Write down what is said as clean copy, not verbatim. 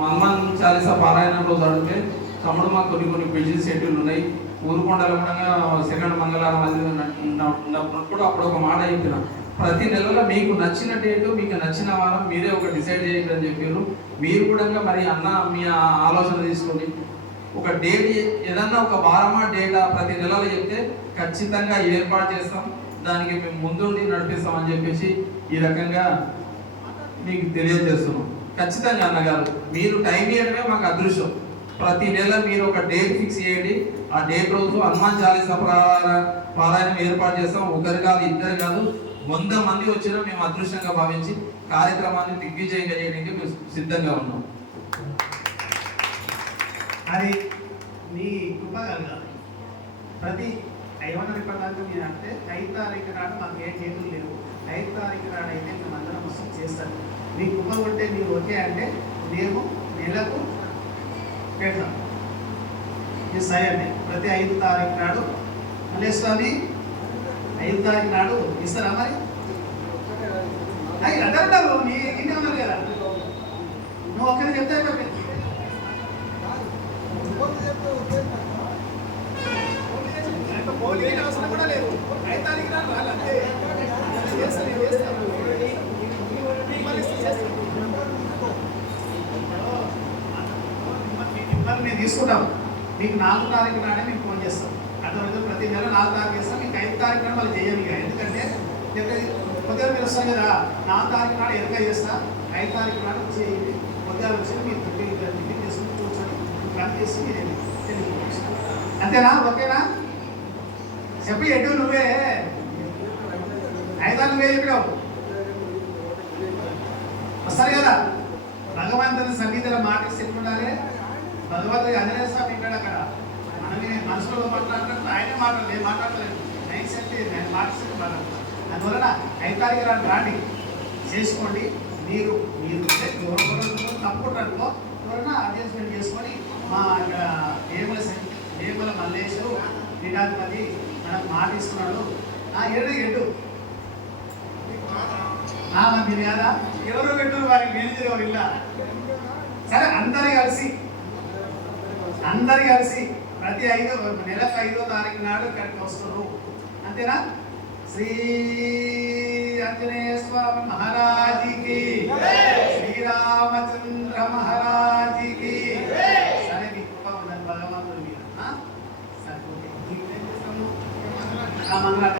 హనుమాన్ చాలీసా పారాయణ రోజు అడిగితే తమ్ముడు మాకు కొన్ని బిజీ షెడ్యూల్ ఉన్నాయి, ఊరుకొండలో కూడా సెకండ్ మంగళవారం అది ఉన్నప్పుడు అప్పుడు ఒక మాట చెప్పిన, ప్రతి నెలలో మీకు నచ్చిన డేటు మీకు నచ్చిన వారం మీరే ఒక డిసైడ్ చేయండి అని చెప్పారు. మీరు కూడా మరి అన్న మీ ఆలోచన తీసుకొని ఒక డేట్ ఏదన్నా ఒక వారమా డేటా ప్రతి నెలలో చెప్తే ఖచ్చితంగా ఏర్పాటు చేస్తాం, దానికి మేము ముందుండి నడిపిస్తామని చెప్పేసి ఈ రకంగా మీకు తెలియజేస్తున్నాం. ఖచ్చితంగా అన్నగారు మీరు టైం ఇవ్వడమే మాకు అదృష్టం. ప్రతి నెల మీరు ఒక డేట్ ఫిక్స్ చేయండి, ఆ డేట్ రోజు హనుమాన్ చాలీసా పారాయణం ఏర్పాటు చేస్తాం. ఒకరు కాదు ఇద్దరు కాదు 100 మంది వచ్చినా మేము అదృష్టంగా భావించి కార్యక్రమాన్ని దిగ్విజయంగా చేయడానికి మేము సిద్ధంగా ఉన్నాం. అది మీ కృప కలగాలి. ప్రతి ఏమన్నా ఇప్పటిదాకా మీరు అంటే 5 తారీఖు నాడు మాకు ఏ చేతులు లేవు, 5 తారీఖు నాడు అయితే మేము అందరం వస్తాం చేస్తాం. మీ కృప ఉంటే మీరు ఓకే అంటే మేము నెలకు పెడతాం. మీ సహాయాన్ని ప్రతి 5 తారీఖు నాడు మళ్ళీ స్వామి 5 తారీఖు నాడు ఇస్తారా? మరి అదంటారు నీ ఇంటి ఉన్నారు కదా, నువ్వు ఒక్కరి చెప్తే అవసరం కూడా లేదు. 5 తారీఖు నాడు వాళ్ళు అంతే మేము తీసుకుంటాం. మీకు 4 తారీఖు నాడే మేము ఫోన్ చేస్తాం. అర్థమైతే ప్రతి నెల 4 తారీఖు చేస్తాం. మీకు 5 తారీఖు నాడు మళ్ళీ చేయం. ఇక ఎందుకంటే పొద్దున మీరు వస్తాం కదా, 4 తారీఖు నాడు ఎరుక చేస్తా, 5 తారీఖు నాడు చేయండి. పొద్దున వచ్చి మీరు టిఫిన్ చేసుకుని కూర్చొని ప్లాన్ చేసి మీరు అంతేనా? ఓకేనా? చెప్పి ఎటు నువ్వే 5 నువ్వే చెప్పావు వస్తారు కదా. భగవంతుని సన్నిధిలో మాటలు చెప్పుకుంటారే. భగవంతుడి ఆంజనేయ స్వామి ఇక్కడ అక్కడ మనమే మనసులో మాట్లాడుతున్నట్టు ఆయనే మాట్లాడలేదు, మాట్లాడలేదు. నైన్ సెంటి నేను మాట్లాడుతూ మాట్లాడుతున్నాను. అందువలన 5 తారీఖు రాండి చేసుకోండి. మీరు తప్పుకుంటారనుకో ఎవరైనా అడ్జస్ట్మెంట్ చేసుకొని మా ఇక్కడ వేముల మల్లేశు పీఠాధిపతి మనకు మాట ఇస్తున్నాడు. ఎడు మీరు కదా ఎవరు పెట్టారు వారికి మేనేజర్ ఎవరు ఇలా సరే అందరు కలిసి ప్రతి నెలకు 5వ తారీఖు నాడు ఇక్కడికి వస్తారు. అంతేనా? శ్రీ ఆంజనేయ స్వామి మహారాజుకి, శ్రీరామచంద్ర మహారాజుకి. సరే మీ కృప ఉన్నది భగవంతుడి మీద. సరే ఓకే.